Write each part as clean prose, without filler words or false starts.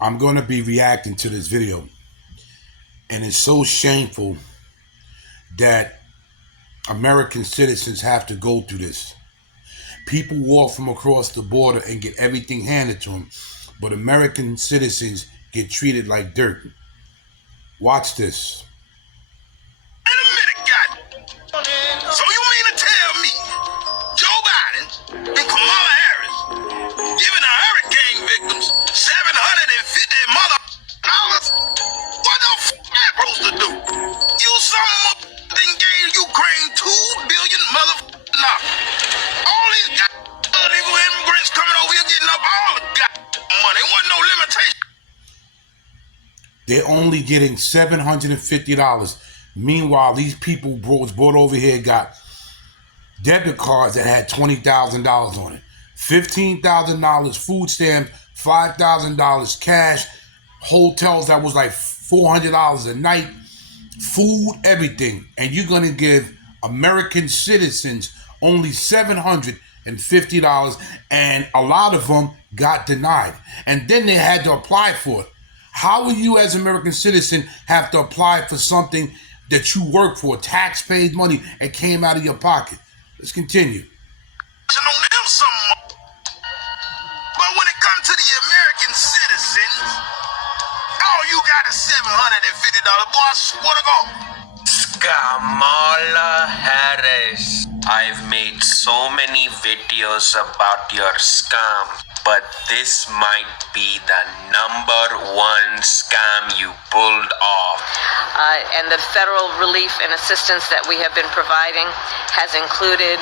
I'm going to be reacting to this video. And it's so shameful that American citizens have to go through this. People walk from across the border and get everything handed to them, but American citizens get treated like dirt. Watch this. Wait a minute, God. So you mean to tell me Joe Biden and Kamala Harris giving the hurricane victims $750 dollars? What the f*** am I supposed to do? You some gave Ukraine $2 billion dollars. All these illegal immigrants coming over here getting up all the money. There wasn't no limitation. They're only getting $750. Meanwhile, these people was brought over here got debit cards that had $20,000 on it. $15,000 food stamps, $5,000 cash, hotels that was like $400 a night, food, everything. And you're going to give American citizens only $750, and a lot of them got denied. And then they had to apply for it. How will you as an American citizen have to apply for something that you work for, tax-paid money, and came out of your pocket? Let's continue. On them some, but when it comes to the American citizens, all you got is $750. Boy, I swear to God. Kamala Harris. I've made so many videos about your scam, but this might be the #1 scam you pulled off. And the federal relief and assistance that we have been providing has included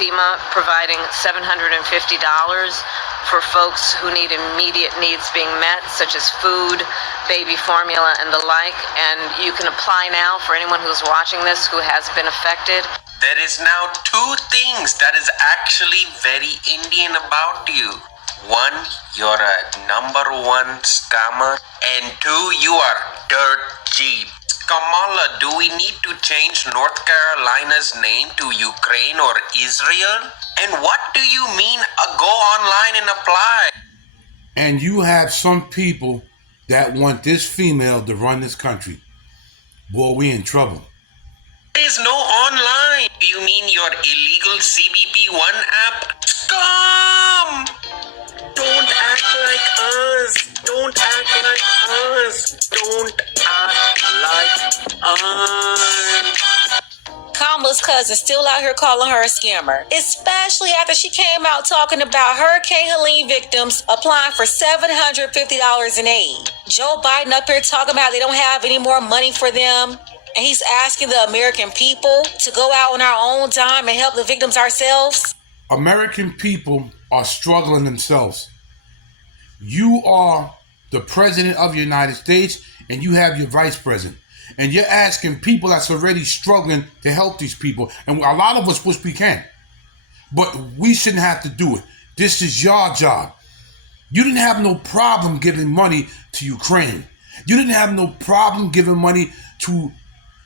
FEMA providing $750 for folks who need immediate needs being met, such as food, baby formula, and the like. And you can apply now for anyone who's watching this who has been affected. There is now 2 things that is actually very Indian about you. 1, you're a #1 scammer, and 2, you are dirt cheap. Kamala, do we need to change North Carolina's name to Ukraine or Israel? And what do you mean go online and apply? And you have some people that want this female to run this country. Boy, we in trouble. There is no online. Do you mean your illegal CBP1 app? Scum! Don't act like us. Don't act like us. Don't act like us. Kamala's cousin still out here calling her a scammer, especially after she came out talking about Hurricane Helene victims applying for $750 in aid. Joe Biden up here talking about they don't have any more money for them, and he's asking the American people to go out on our own dime and help the victims ourselves. American people are struggling themselves. You are the president of the United States, and you have your vice president. And you're asking people that's already struggling to help these people. And a lot of us wish we can. But we shouldn't have to do it. This is your job. You didn't have no problem giving money to Ukraine. You didn't have no problem giving money to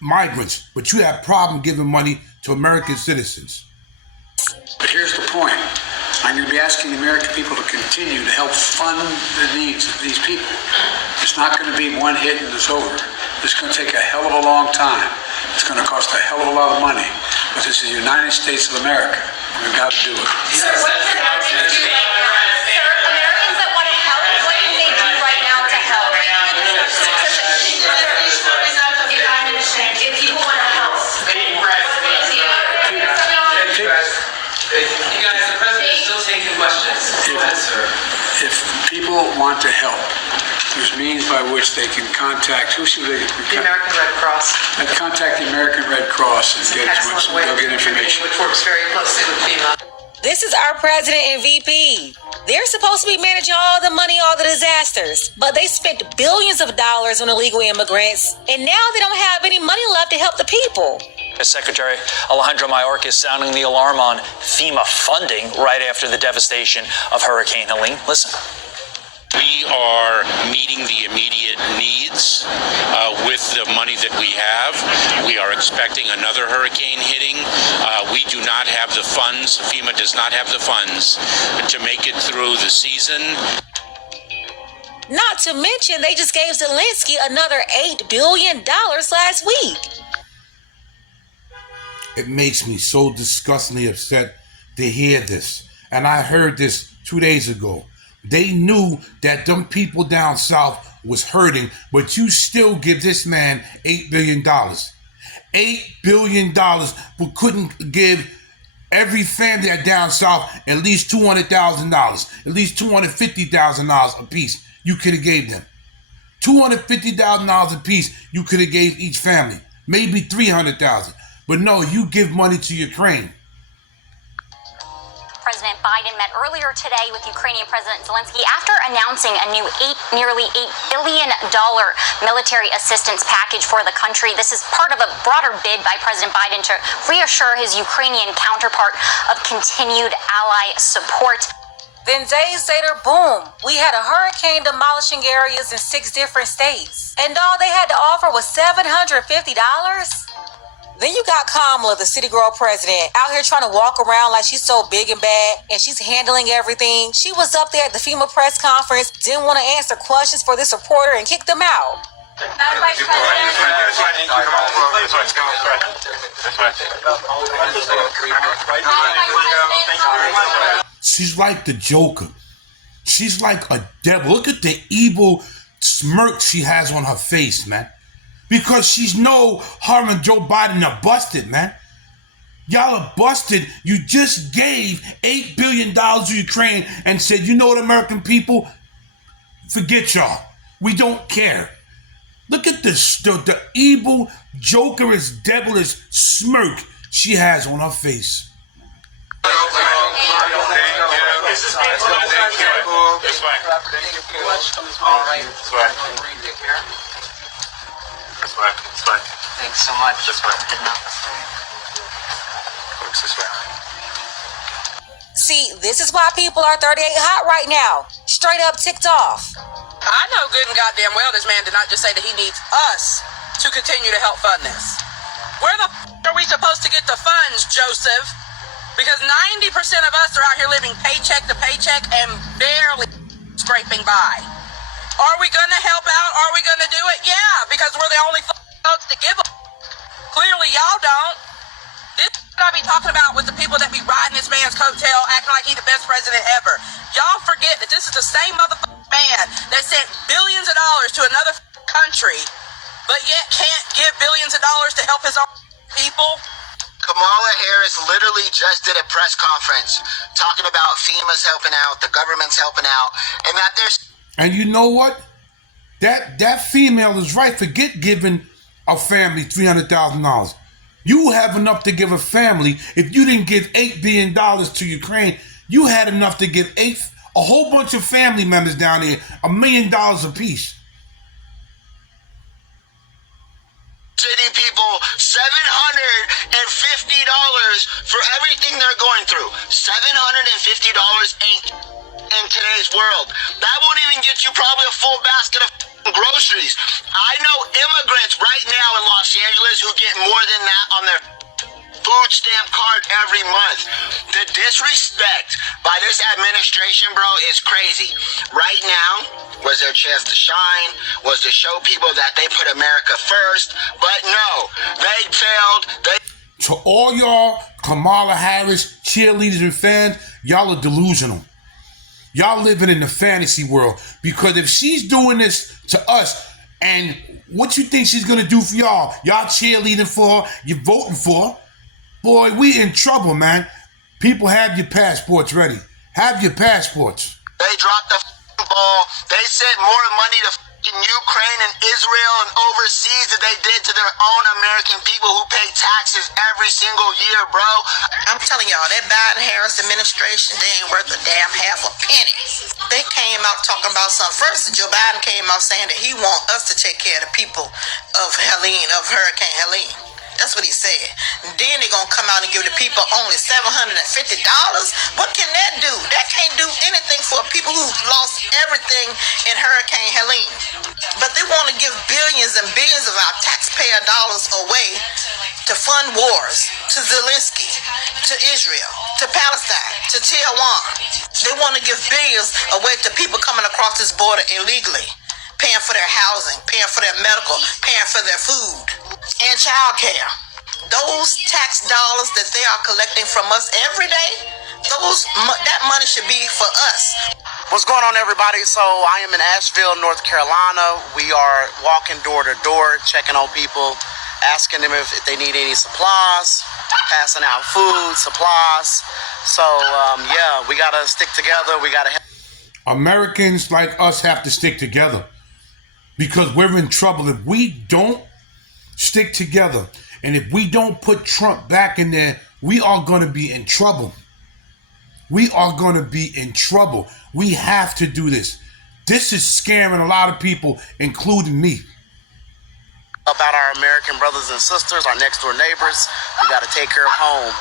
migrants. But you have problem giving money to American citizens. But here's the point. I'm going to be asking the American people to continue to help fund the needs of these people. It's not going to be one hit and it's over. It's going to take a hell of a long time. It's going to cost a hell of a lot of money. But this is the United States of America. We've got to do it. Sir, what can Americans do right now? Sir, Americans that want to help, what can they do right now to help? If people want to help. You guys, the president is still taking questions. Go ahead, sir. If people want to help, there's means by which they can contact, who should they The American Red Cross. contact the American Red Cross and get as much, they'll get information. Which works very closely with FEMA. This is our president and VP. They're supposed to be managing all the money, all the disasters, but they spent billions of dollars on illegal immigrants, and now they don't have any money left to help the people. Secretary Alejandro Mayorkas is sounding the alarm on FEMA funding right after the devastation of Hurricane Helene. Listen. We are meeting the immediate needs with the money that we have. We are expecting another hurricane hitting. We do not have the funds. FEMA does not have the funds to make it through the season. Not to mention, they just gave Zelensky another $8 billion last week. It makes me so disgustingly upset to hear this. And I heard this 2 days ago. They knew that them people down south was hurting, but you still give this man $8 billion. $8 billion, but couldn't give every family that down south at least $200,000, at least $250,000 a piece. You could have gave them $250,000 a piece. You could have gave each family, maybe $300,000. But no, you give money to Ukraine. President Biden met earlier today with Ukrainian President Zelensky after announcing a new nearly $8 billion military assistance package for the country. This is part of a broader bid by President Biden to reassure his Ukrainian counterpart of continued ally support. Then days later, boom, we had a hurricane demolishing areas in 6 different states. And all they had to offer was $750? Then you got Kamala, the city girl president, out here trying to walk around like she's so big and bad and she's handling everything. She was up there at the FEMA press conference, didn't want to answer questions for this reporter and kicked them out. She's like the Joker. She's like a devil. Look at the evil smirk she has on her face, man. Because she's know her and Joe Biden are busted, man. Y'all are busted. You just gave $8 billion to Ukraine and said, you know what, American people? Forget y'all. We don't care. Look at this, the evil, jokerous, devilish smirk she has on her face. Thanks so much. See, this is why people are 38 hot right now. Straight up ticked off. I know good and goddamn well this man did not just say that he needs us to continue to help fund this. Where the are we supposed to get the funds, Joseph? Because 90% of us are out here living paycheck to paycheck and barely scraping by. Are we going to help out? Are we going to do it? Yeah, because we're the only folks to give them. Clearly, y'all don't. This I be talking about with the people that be riding this man's coattail, acting like he's the best president ever. Y'all forget that this is the same motherfucking man that sent billions of dollars to another country, but yet can't give billions of dollars to help his own people. Kamala Harris literally just did a press conference talking about FEMA's helping out, the government's helping out, and that there's... And you know what? That female is right. Forget giving a family $300,000. You have enough to give a family. If you didn't give $8 billion to Ukraine, you had enough to give a whole bunch of family members down there $1 million apiece. City people $750 for everything they're going through. $750 ain't in today's world. That won't even get you probably a full basket of groceries. I know immigrants right now in Los Angeles who get more than that on their food stamp card every month. The disrespect by this administration, bro, is crazy. Right now was their chance to shine, was to show people that they put America first, but no, they failed. To all y'all Kamala Harris cheerleaders and fans, y'all are delusional. Y'all living in the fantasy world, because if she's doing this to us, and what you think she's gonna do for y'all? Y'all cheerleading for her, you're voting for her. Boy, we in trouble, man. People, have your passports ready. Have your passports. They dropped the ball. They sent more money to Ukraine and Israel and overseas than they did to their own American people who pay taxes every single year, bro. I'm telling y'all, that Biden-Harris administration, they ain't worth a damn half a penny. They came out talking about something. First, Joe Biden came out saying that he want us to take care of the people of Hurricane Helene. That's what he said. And then they're going to come out and give the people only $750. What can that do? That can't do anything for people who lost everything in Hurricane Helene. But they want to give billions and billions of our taxpayer dollars away to fund wars, to Zelensky, to Israel, to to Palestine, to Tier 1. They want to give billions away to people coming across this border illegally, paying for their housing, paying for their medical, paying for their food, and child care. Those tax dollars that they are collecting from us every day, that money should be for us. What's going on, everybody? So I am in Asheville, North Carolina. We are walking door to door, checking on people, asking them if they need any supplies, passing out food, supplies. So, yeah, we got to stick together. We got to help. Americans like us have to stick together because we're in trouble. If we don't stick together and if we don't put Trump back in there, we are going to be in trouble. We are going to be in trouble. We have to do this. This is scaring a lot of people, including me. Help out our American brothers and sisters, our next door neighbors. We got to take care of home.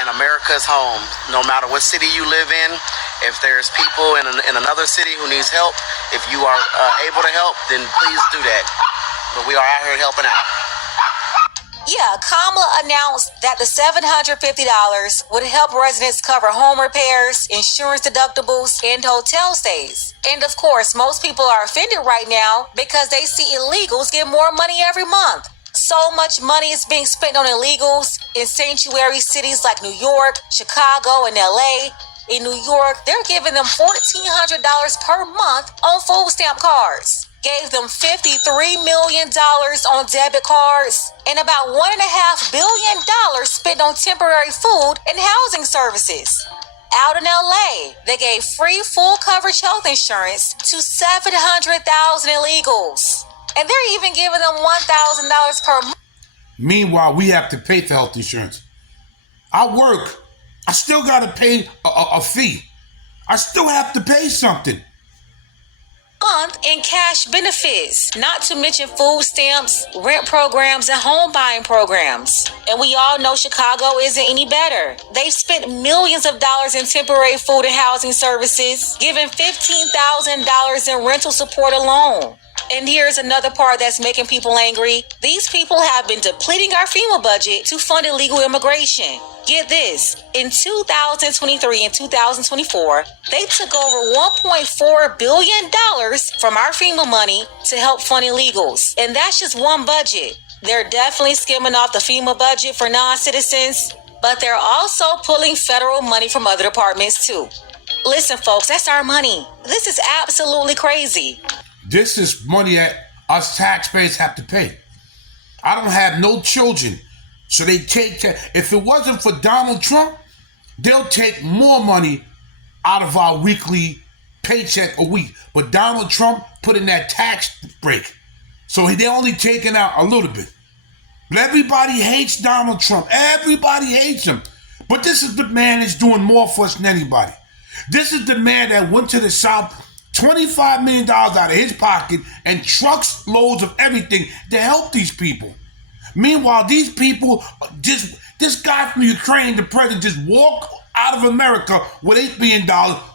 And America's home. No matter what city you live in, if there's people in another city who needs help, if you are able to help, then please do that. But we are out here helping out. Yeah, Kamala announced that the $750 would help residents cover home repairs, insurance deductibles, and hotel stays. And of course, most people are offended right now because they see illegals get more money every month. So much money is being spent on illegals in sanctuary cities like New York, Chicago, and LA. In New York, they're giving them $1,400 per month on food stamp cards. Gave them $53 million on debit cards and about $1.5 billion spent on temporary food and housing services. Out in LA, they gave free full coverage health insurance to 700,000 illegals. And they're even giving them $1,000 per month. Meanwhile, we have to pay for health insurance. I work. I still got to pay a fee. I still have to pay something. In cash benefits, not to mention food stamps, rent programs, and home buying programs. And we all know Chicago isn't any better. They've spent millions of dollars in temporary food and housing services, giving $15,000 in rental support alone. And here's another part that's making people angry. These people have been depleting our FEMA budget to fund illegal immigration. Get this, in 2023 and 2024, they took over $1.4 billion from our FEMA money to help fund illegals. And that's just one budget. They're definitely skimming off the FEMA budget for non-citizens, but they're also pulling federal money from other departments too. Listen, folks, that's our money. This is absolutely crazy. This is money that us taxpayers have to pay. I don't have no children, so they take. If it wasn't for Donald Trump, they'll take more money out of our weekly paycheck a week. But Donald Trump put in that tax break, so they're only taking out a little bit. But everybody hates Donald Trump. Everybody hates him. But this is the man that's doing more for us than anybody. This is the man that went to the South. $25 million out of his pocket and trucks loads of everything to help these people. Meanwhile, these people, this guy from Ukraine, the president, just walked out of America with $8 billion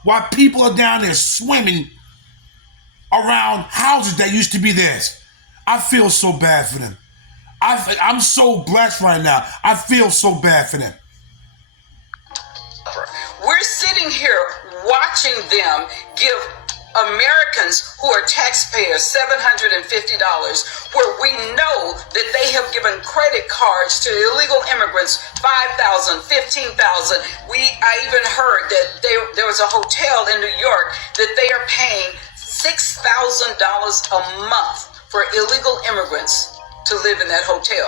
while people are down there swimming around houses that used to be theirs. I feel so bad for them. I'm so blessed right now. I feel so bad for them. We're sitting here watching them give Americans who are taxpayers $750, where we know that they have given credit cards to illegal immigrants $5,000, $15,000. I even heard that there was a hotel in New York that they are paying $6,000 a month for illegal immigrants to live in that hotel.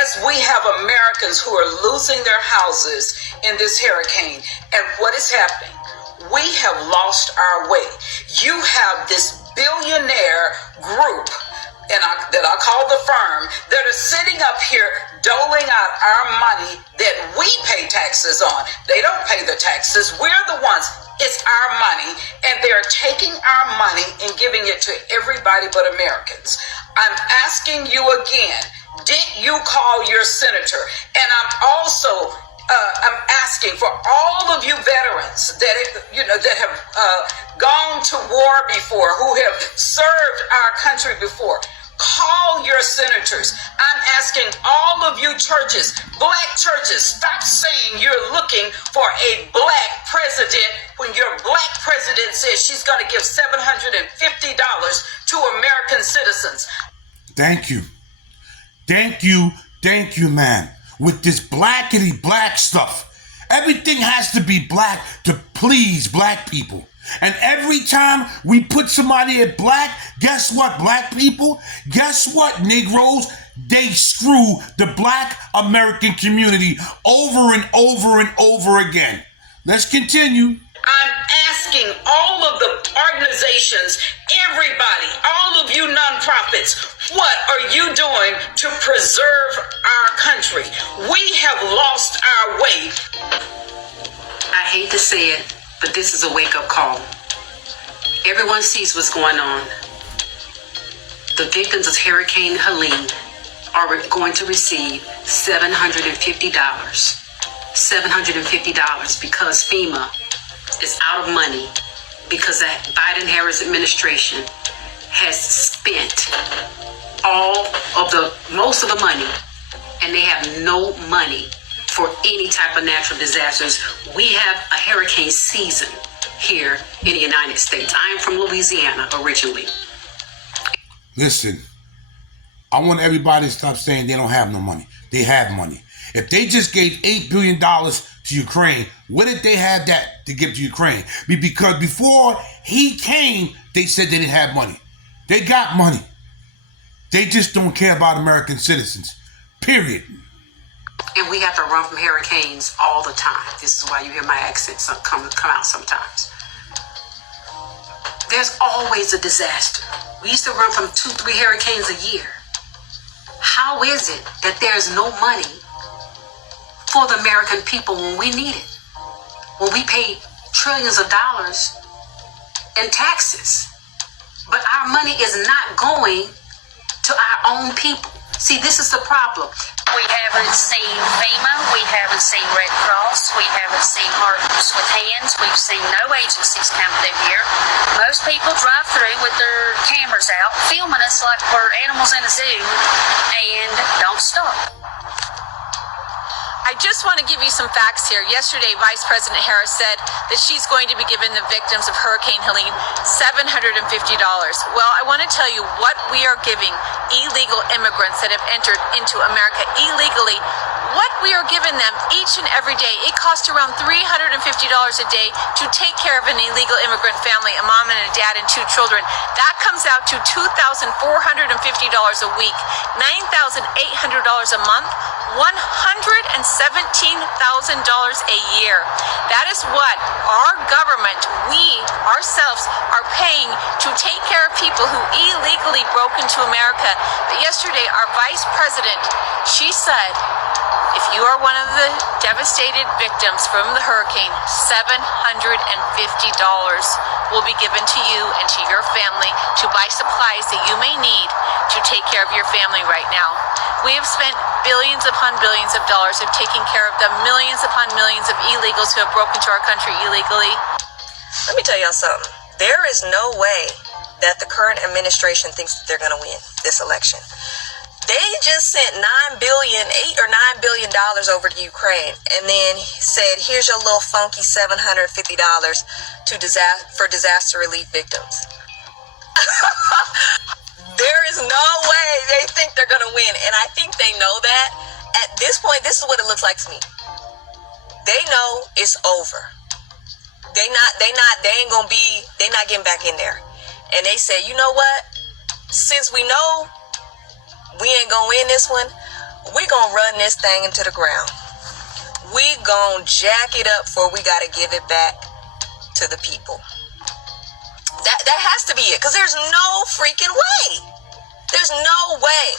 As we have Americans who are losing their houses in this hurricane, and what is happening? We have lost our way. You have this billionaire group, that I call the firm, that are sitting up here doling out our money that we pay taxes on. They don't pay the taxes. We're the ones. It's our money, and they're taking our money and giving it to everybody but Americans. I'm asking you again, did you call your senator? And I'm also I'm asking for all of you veterans that have gone to war before, who have served our country before. Call your senators. I'm asking all of you churches, black churches, stop saying you're looking for a black president when your black president says she's going to give $750 to American citizens. Thank you. Thank you. Thank you, man. With this blackity black stuff, everything has to be black to please black people. And every time we put somebody at black, guess what, black people? Guess what, Negroes? They screw the black American community over and over and over again. Let's continue. I'm asking all of the organizations, everybody, all of you nonprofits, what are you doing to preserve our country? We have lost our way. I hate to say it, but this is a wake-up call. Everyone sees what's going on. The victims of Hurricane Helene are going to receive $750. $750 because FEMA is out of money because the Biden-Harris administration has spent most of the money, and they have no money for any type of natural disasters. We have a hurricane season here in the United States. I am from Louisiana originally. Listen, I want everybody to stop saying they don't have no money. They have money. If they just gave $8 billion to Ukraine, what did they have that to give to Ukraine? Because before he came, they said they didn't have money. They got money. They just don't care about American citizens. Period. And we have to run from hurricanes all the time. This is why you hear my accent come out sometimes. There's always a disaster. We used to run from 2-3 hurricanes a year. How is it that there's no money for the American people when we need it? When we pay trillions of dollars in taxes. But our money is not going to our own people. See, this is the problem. We haven't seen FEMA, we haven't seen Red Cross, we haven't seen Hearts with Hands, we've seen no agencies come through here. Most people drive through with their cameras out, filming us like we're animals in a zoo, and don't stop. I just want to give you some facts here. Yesterday, Vice President Harris said that she's going to be giving the victims of Hurricane Helene $750. Well, I want to tell you what we are giving illegal immigrants that have entered into America illegally. What we are giving them each and every day. It costs around $350 a day to take care of an illegal immigrant family, a mom and a dad and 2 children. That comes out to $2,450 a week, $9,800 a month, $117,000 a year. That is what our government, we ourselves, are paying to take care of people who illegally broke into America. But yesterday, our vice president, she said, if you are one of the devastated victims from the hurricane, $750 will be given to you and to your family to buy supplies that you may need to take care of your family right now. We have spent billions upon billions of dollars of taking care of the millions upon millions of illegals who have broken into our country illegally. Let me tell y'all something. There is no way that the current administration thinks that they're going to win this election. They just sent $8 or $9 billion over to Ukraine, and then said, "Here's your little funky $750 for disaster relief victims." There is no way they think they're gonna win, and I think they know that. At this point, this is what it looks like to me. They know it's over. They not getting back in there, and they say, you know what? Since we know we ain't gonna win this one, we gonna run this thing into the ground. We gonna jack it up before we gotta give it back to the people. That has to be it, because there's no freaking way. There's no way.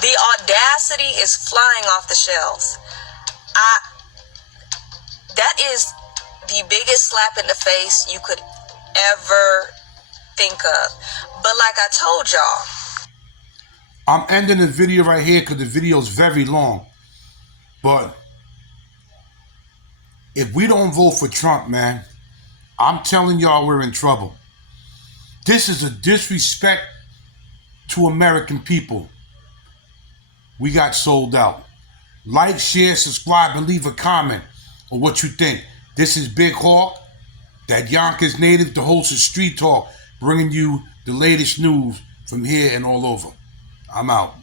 The audacity is flying off the shelves. That is the biggest slap in the face you could ever think of. But like I told y'all, I'm ending the video right here because the video is very long. But if we don't vote for Trump, man, I'm telling y'all we're in trouble. This is a disrespect to American people. We got sold out. Like, share, subscribe, and leave a comment on what you think. This is Big Hawk, that Yonkers native, the host of Street Talk, bringing you the latest news from here and all over. I'm out.